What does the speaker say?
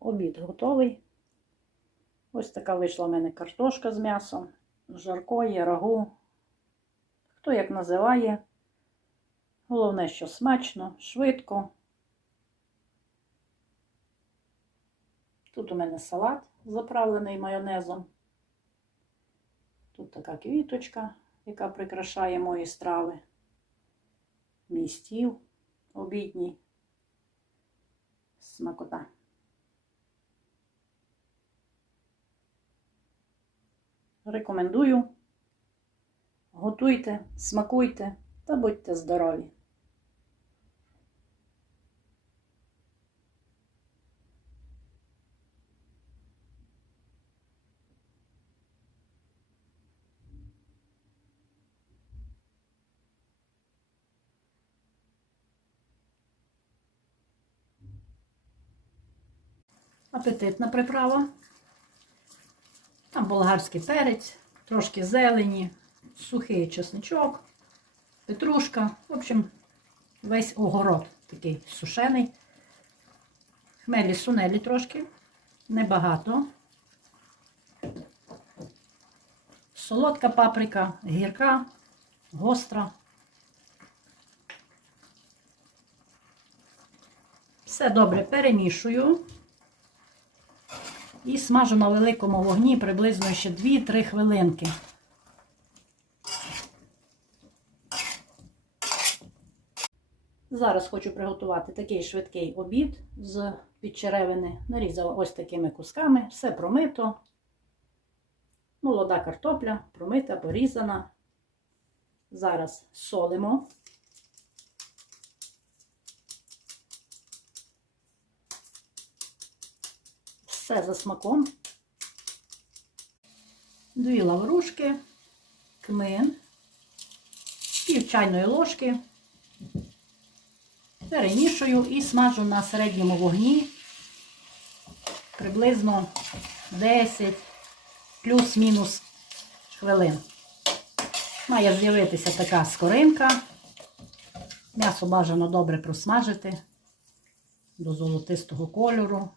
Обід готовий. Ось така вийшла в мене картошка з м'ясом, жаркої, рагу. Хто як називає. Головне, що смачно, швидко. Тут у мене салат заправлений майонезом. Тут така квіточка, яка прикрашає мої страви. Мій стіл обідній. Смакота. Рекомендую. Готуйте, смакуйте та будьте здорові. Апетитна приправа. Там болгарський перець, трошки зелені, сухий чесничок, петрушка. В общем, весь огород такий сушений. Хмелі сунелі трошки, небагато. Солодка паприка, гірка, гостра. Все добре перемішую. І смажу на великому вогні приблизно ще 2-3 хвилинки. Зараз хочу приготувати такий швидкий обід з підчеревини. Нарізала ось такими кусками, все промито. Молода картопля, промита, порізана. Зараз солимо. Все за смаком. Дві лаврушки, кмин, пів чайної ложки. Перемішую і смажу на середньому вогні приблизно 10 плюс-мінус хвилин. Має з'явитися така скоринка. М'ясо бажано добре просмажити до золотистого кольору.